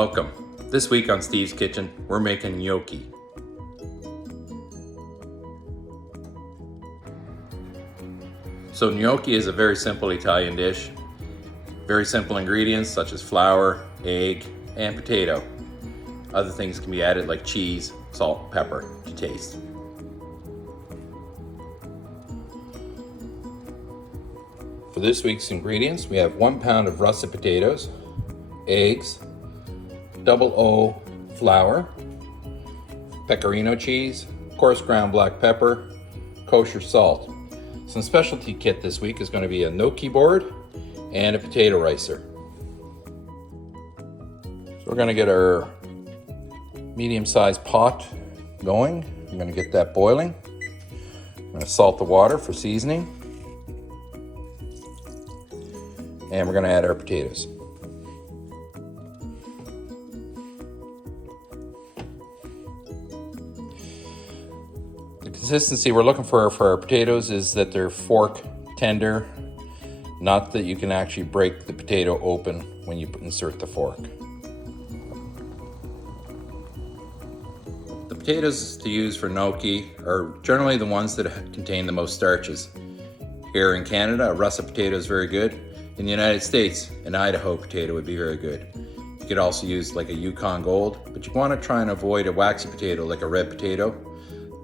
Welcome. This week on Steve's Kitchen, we're making gnocchi. So gnocchi is a very simple Italian dish. Very simple ingredients such as flour, egg, and potato. Other things can be added like cheese, salt, pepper to taste. For this week's ingredients, we have 1 pound of russet potatoes, eggs, double O flour, pecorino cheese, coarse ground black pepper, kosher salt. Some specialty kit this week is going to be a gnocchi board and a potato ricer. So we're going to get our medium-sized pot going. I'm going to get that boiling. I'm going to salt the water for seasoning. And we're going to add our potatoes. The consistency we're looking for our potatoes is that they're fork tender, not that you can actually break the potato open when you insert the fork. The potatoes to use for gnocchi are generally the ones that contain the most starches. Here in Canada, a russet potato is very good. In the United States, an Idaho potato would be very good. You could also use like a Yukon Gold, but you want to try and avoid a waxy potato like a red potato.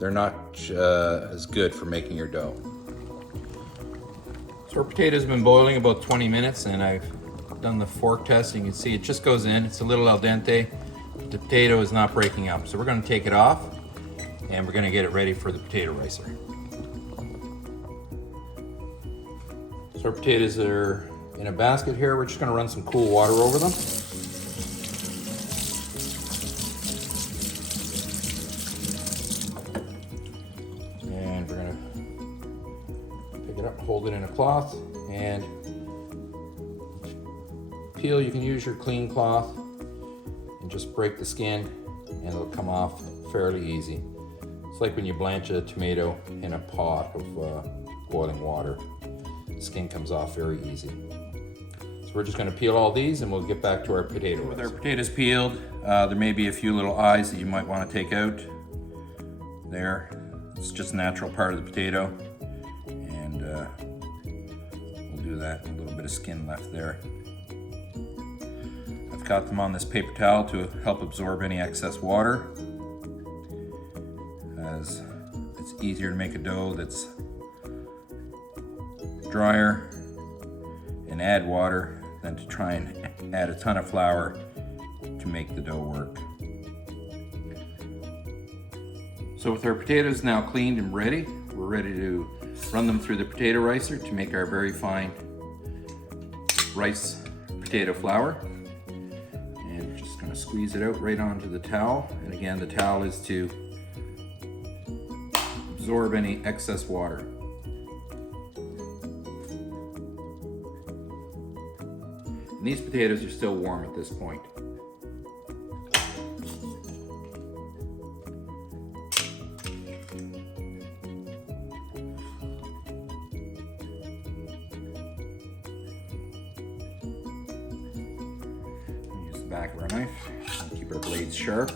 They're not as good for making your dough. So our potato's been boiling about 20 minutes and I've done the fork test. You can see it just goes in. It's a little al dente. The potato is not breaking up. So we're going to take it off and we're going to get it ready for the potato ricer. So our potatoes are in a basket here. We're just going to run some cool water over them. And we're going to pick it up, hold it in a cloth, and peel. You can use your clean cloth and just break the skin and it'll come off fairly easy. It's like when you blanch a tomato in a pot of boiling water. The skin comes off very easy. So we're just going to peel all these and we'll get back to our potato. With our potatoes peeled, there may be a few little eyes that you might want to take out. There, it's just a natural part of the potato. And we'll do that. A little bit of skin left there. I've got them on this paper towel to help absorb any excess water, as it's easier to make a dough that's drier and add water than to try and add a ton of flour to make the dough work. So with our potatoes now cleaned and ready, we're ready to run them through the potato ricer to make our very fine rice potato flour. And we're just going to squeeze it out right onto the towel. And again, the towel is to absorb any excess water. And these potatoes are still warm at this point. Use the back of our knife and keep our blades sharp.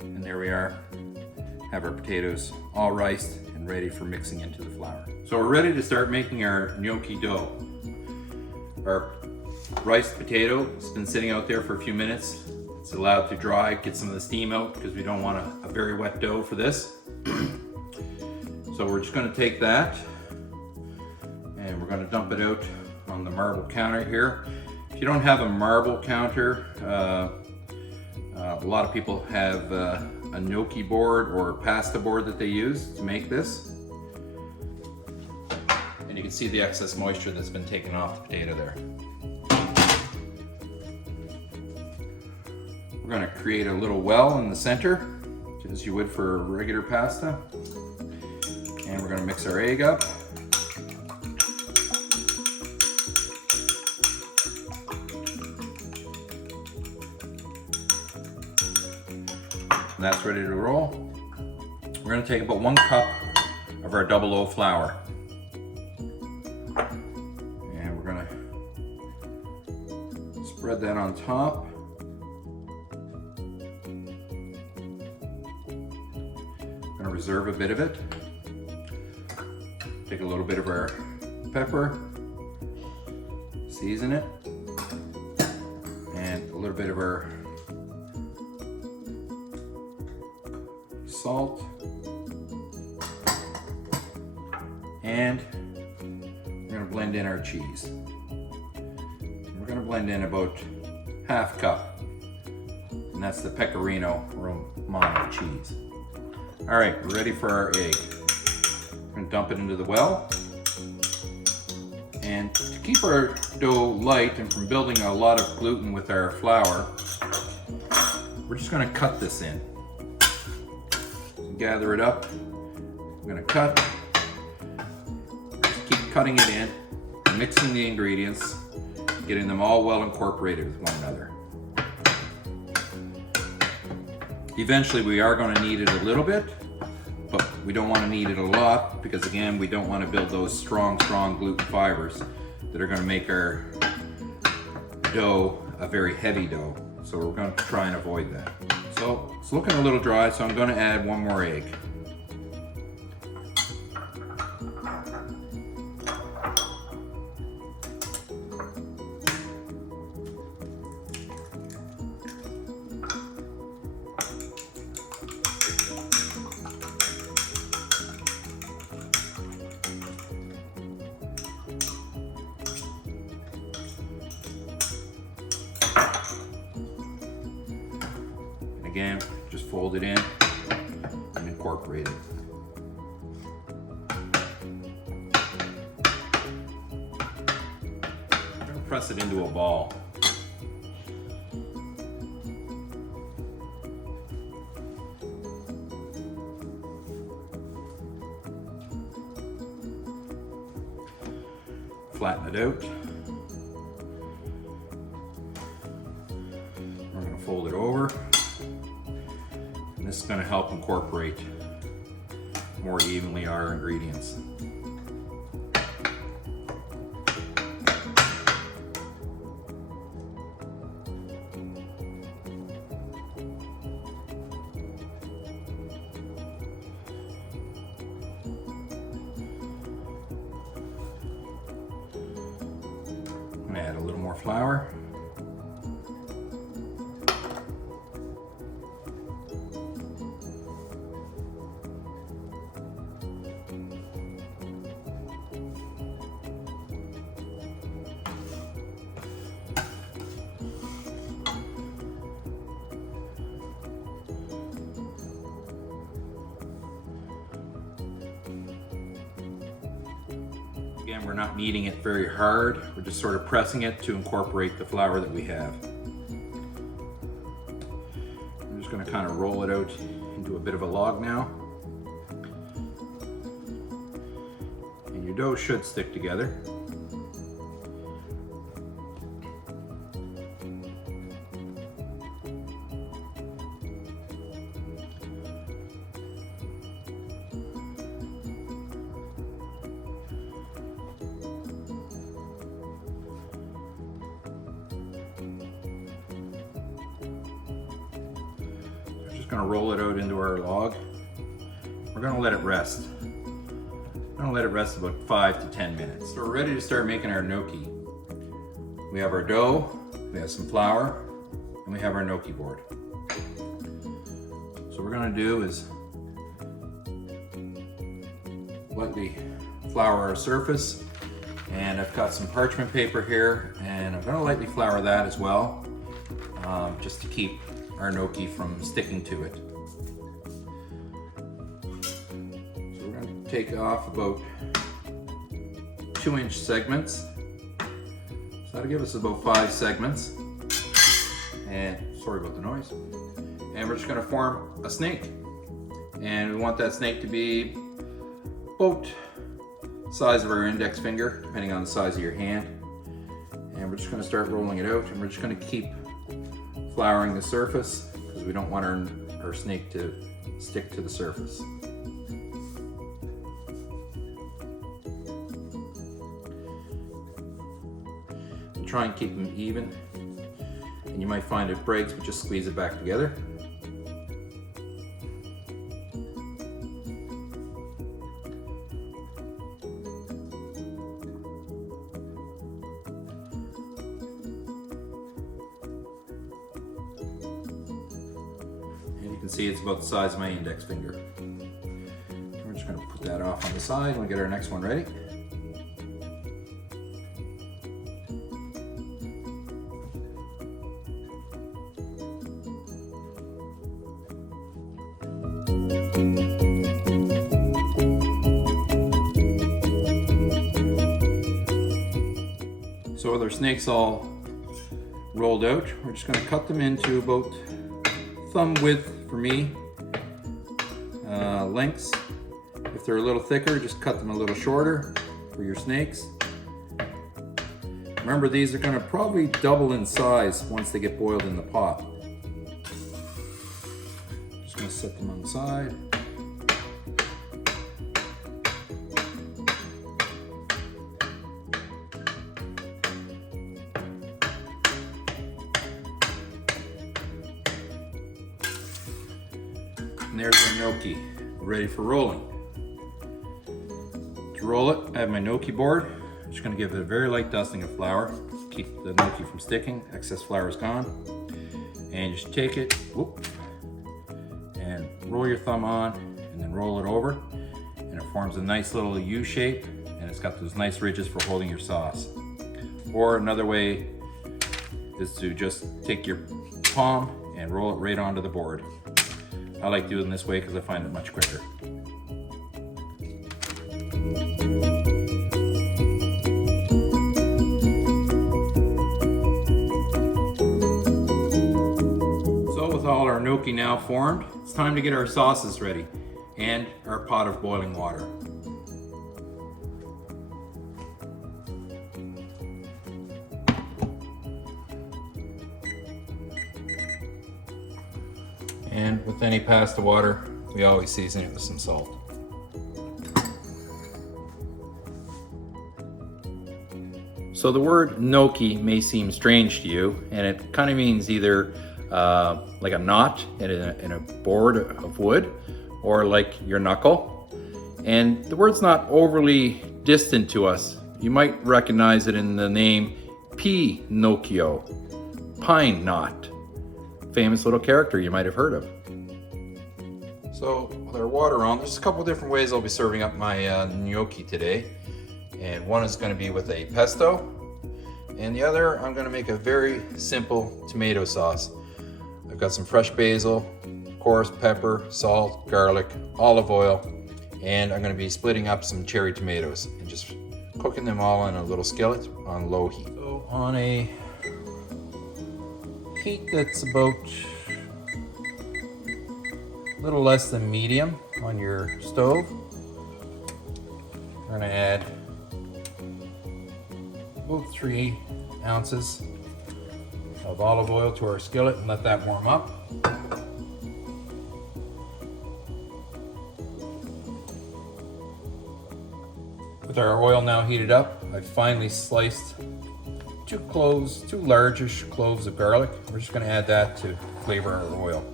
And there we are. Have our potatoes all riced and ready for mixing into the flour. So we're ready to start making our gnocchi dough. Our riced potato has been sitting out there for a few minutes. It's allowed to dry, get some of the steam out because we don't want a very wet dough for this. So we're just going to take that and we're going to dump it out on the marble counter here. If you don't have a marble counter, a lot of people have a gnocchi board or pasta board that they use to make this. And you can see the excess moisture that's been taken off the potato there. We're going to create a little well in the center, as you would for regular pasta. And we're going to mix our egg up. And that's ready to roll. We're going to take about 1 cup of our double O flour. And we're going to Spread that on top. I'm gonna reserve a bit of it. Take a little bit of our pepper, season it, and a little bit of our salt, and we're going to blend in our cheese. We're going to blend in about half cup, and that's the Pecorino Romano cheese. All right, we're ready for our egg. We're going to dump it into the well, and to keep our dough light and from building a lot of gluten with our flour, we're just going to cut this in. Gather it up. I'm going to cut. Just keep cutting it in, mixing the ingredients, getting them all well incorporated with one another. Eventually we are going to need it a little bit, but we don't want to need it a lot because again, we don't want to build those strong gluten fibers that are going to make our dough a very heavy dough. So we're going to try and avoid that. So it's looking a little dry, so I'm going to add one more egg. Again, just fold it in and incorporate it. I'm going to press it into a ball. Flatten it out. We're going to fold it over. This is going to help incorporate more evenly our ingredients. I'm going to add a little more flour. Again, we're not kneading it very hard. We're just sort of pressing it to incorporate the flour that we have. I'm just going to kind of roll it out into a bit of a log now. And your dough should stick together. Going to roll it out into our log. We're going to let it rest. We're going to let it rest about 5 to 10 minutes. So we're ready to start making our gnocchi. We have our dough, we have some flour, and we have our gnocchi board. So what we're going to do is lightly flour our surface, and I've got some parchment paper here, and I'm going to lightly flour that as well, just to keep our gnocchi from sticking to it. So we're going to take off about 2-inch segments. So that'll give us about 5 segments. And sorry about the noise. And we're just going to form a snake. And we want that snake to be about the size of our index finger, depending on the size of your hand. And we're just going to start rolling it out, and we're just going to keep flouring the surface because we don't want our snake to stick to the surface. And try and keep them even and you might find it breaks, but just squeeze it back together. And you can see it's about the size of my index finger. We're just going to put that off on the side and we'll get our next one ready. So with our snakes all rolled out, we're just going to cut them into about thumb width for me lengths. If they're a little thicker, just cut them a little shorter for your snakes. Remember, these are going to probably double in size once they get boiled in the pot. Just going to set them on the side. And there's our gnocchi, ready for rolling. To roll it, I have my gnocchi board. I'm just going to give it a very light dusting of flour. Keep the gnocchi from sticking, excess flour is gone. And just take it, whoop, and roll your thumb on, and then roll it over. And it forms a nice little U shape, and it's got those nice ridges for holding your sauce. Or another way is to just take your palm and roll it right onto the board. I like doing this way because I find it much quicker. So with all our gnocchi now formed, it's time to get our sauces ready and our pot of boiling water. And with any pasta water, we always season it with some salt. So the word gnocchi may seem strange to you, and it kind of means either like a knot in a board of wood, or like your knuckle. And the word's not overly distant to us. You might recognize it in the name Pinocchio, pine knot. Famous little character you might have heard of. So with our water on, there's a couple different ways I'll be serving up my gnocchi today. And one is going to be with a pesto, and the other I'm going to make a very simple tomato sauce. I've got some fresh basil, of course, pepper, salt, garlic, olive oil, and I'm going to be splitting up some cherry tomatoes and just cooking them all in a little skillet on low heat. So on a heat that's about a little less than medium on your stove, we're going to add about 3 ounces of olive oil to our skillet and let that warm up. With our oil now heated up, I've finely sliced 2 largish cloves of garlic. We're just going to add that to flavor our oil.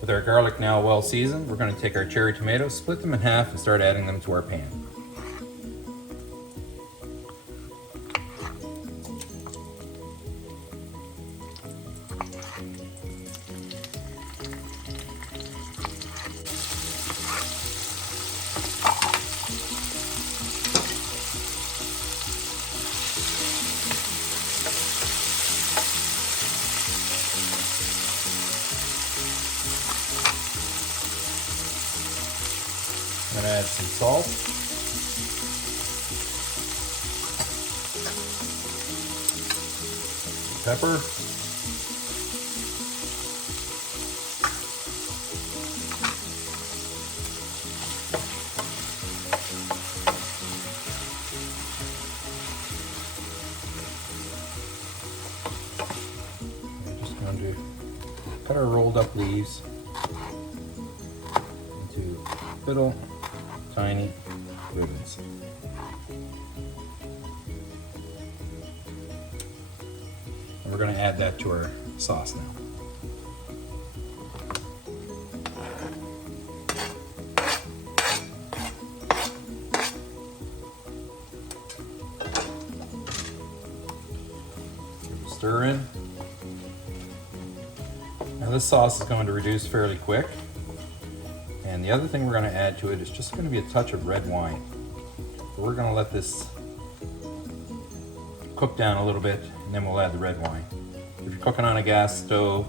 With our garlic now well seasoned, we're going to take our cherry tomatoes, split them in half, and start adding them to our pan. I'm going to add some salt, pepper, I'm just going to cut our rolled up leaves into little tiny ribbons. We're going to add that to our sauce now. Stir in. Now this sauce is going to reduce fairly quick. And the other thing we're going to add to it is just going to be a touch of red wine. So we're going to let this cook down a little bit, and then we'll add the red wine. If you're cooking on a gas stove,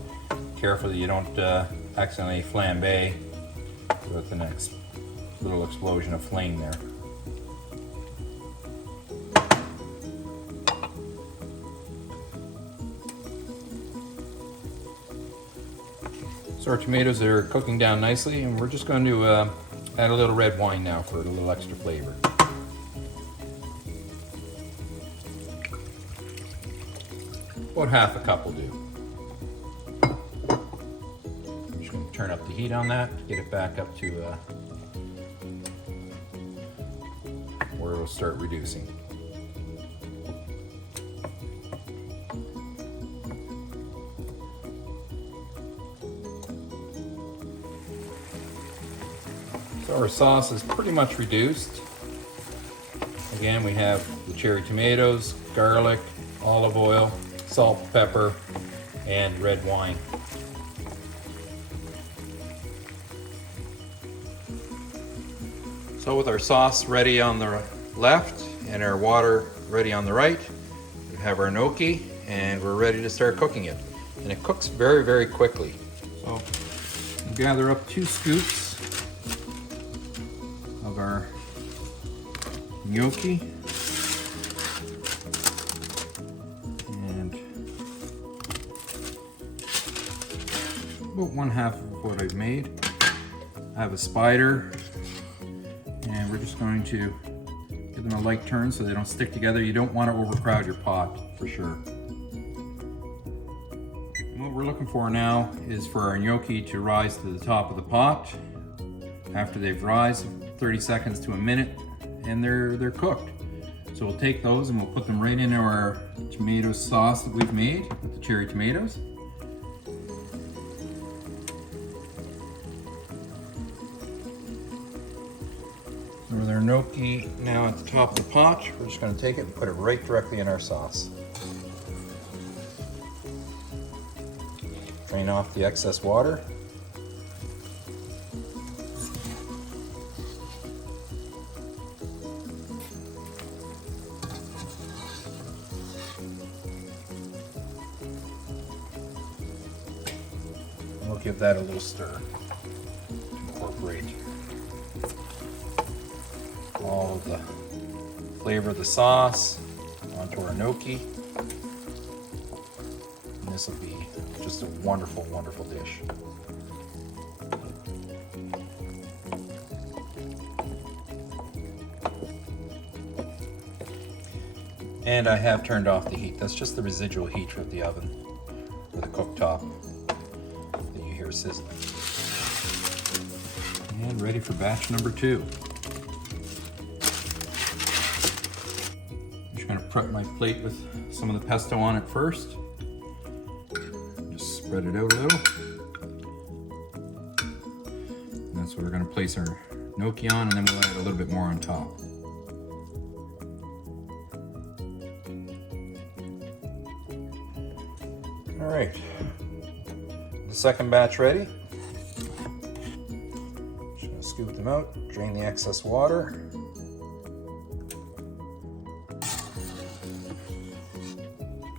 careful that you don't accidentally flambe with the next little explosion of flame there. So our tomatoes are cooking down nicely, and we're just going to add a little red wine now for a little extra flavor. About half a cup will do. I'm just going to turn up the heat on that to get it back up to where it'll start reducing. So our sauce is pretty much reduced. Again, we have the cherry tomatoes, garlic, olive oil, salt, pepper, and red wine. So with our sauce ready on the left and our water ready on the right, we have our gnocchi and we're ready to start cooking it. And it cooks very, very quickly. So we'll gather up 2 scoops of our gnocchi. And about 1/2 of what I've made. I have a spider, and we're just going to give them a light turn so they don't stick together. You don't want to overcrowd your pot, for sure. And what we're looking for now is for our gnocchi to rise to the top of the pot. After they've risen, 30 seconds to a minute, and they're cooked. So we'll take those and we'll put them right into our tomato sauce that we've made with the cherry tomatoes. So with our gnocchi now at the top of the pot, we're just going to take it and put it right directly in our sauce. Drain off the excess water. We'll give that a little stir to incorporate all of the flavor of the sauce onto our gnocchi. And this will be just a wonderful, wonderful dish. And I have turned off the heat. That's just the residual heat from the oven or the cooktop that you hear sizzling. And ready for batch number 2. I'm just going to prep my plate with some of the pesto on it first. Just spread it out a little. And that's what we're going to place our gnocchi on, and then we'll add a little bit more on top. All right, the second batch ready. Just gonna scoop them out, drain the excess water.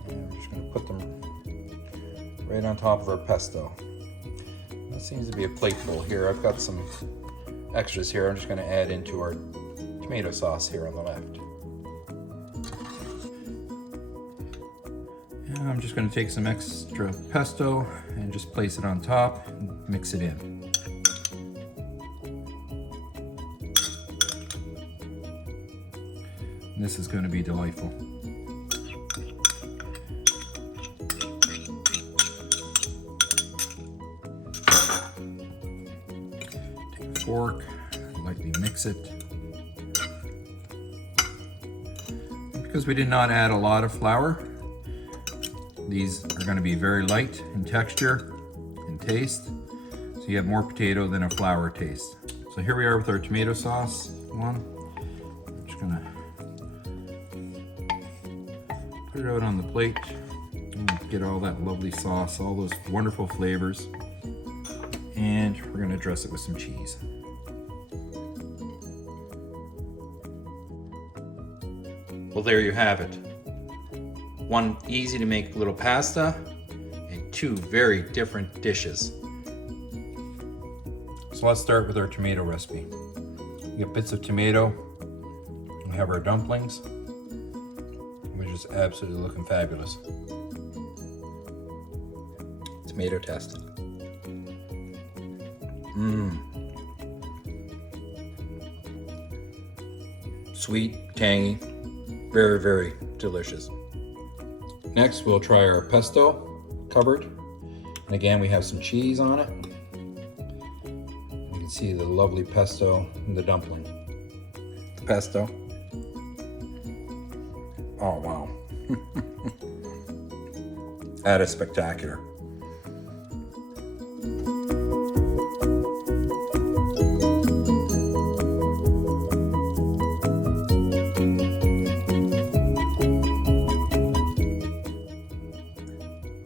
And we're just gonna put them right on top of our pesto. That seems to be a plateful here. I've got some extras here. I'm just gonna add into our tomato sauce here on the left. I'm just going to take some extra pesto and just place it on top and mix it in. And this is going to be delightful. Take a fork, lightly mix it. Because we did not add a lot of flour, These are going to be very light in texture and taste, so you have more potato than a flour taste. So here we are with our tomato sauce one. I'm just gonna put it out on the plate and get all that lovely sauce, all those wonderful flavors. And we're gonna dress it with some cheese. Well, there you have it. One easy to make little pasta and two very different dishes. So let's start with our tomato recipe. We get bits of tomato, we have our dumplings, which is absolutely looking fabulous. Tomato test. Sweet, tangy, very, very delicious. Next, we'll try our pesto covered. And again, we have some cheese on it. You can see the lovely pesto in the dumpling. The pesto. Oh, wow. That is spectacular.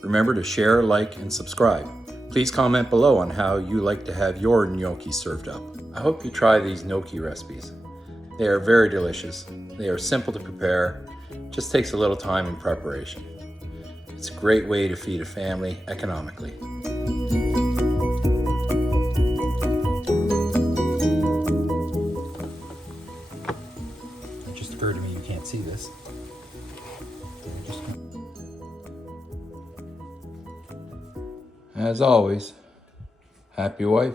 Remember to share, like, and subscribe. Please comment below on how you like to have your gnocchi served up. I hope you try these gnocchi recipes. They are very delicious. They are simple to prepare, just takes a little time in preparation. It's a great way to feed a family economically. It just occurred to me you can't see this. As always, happy wife.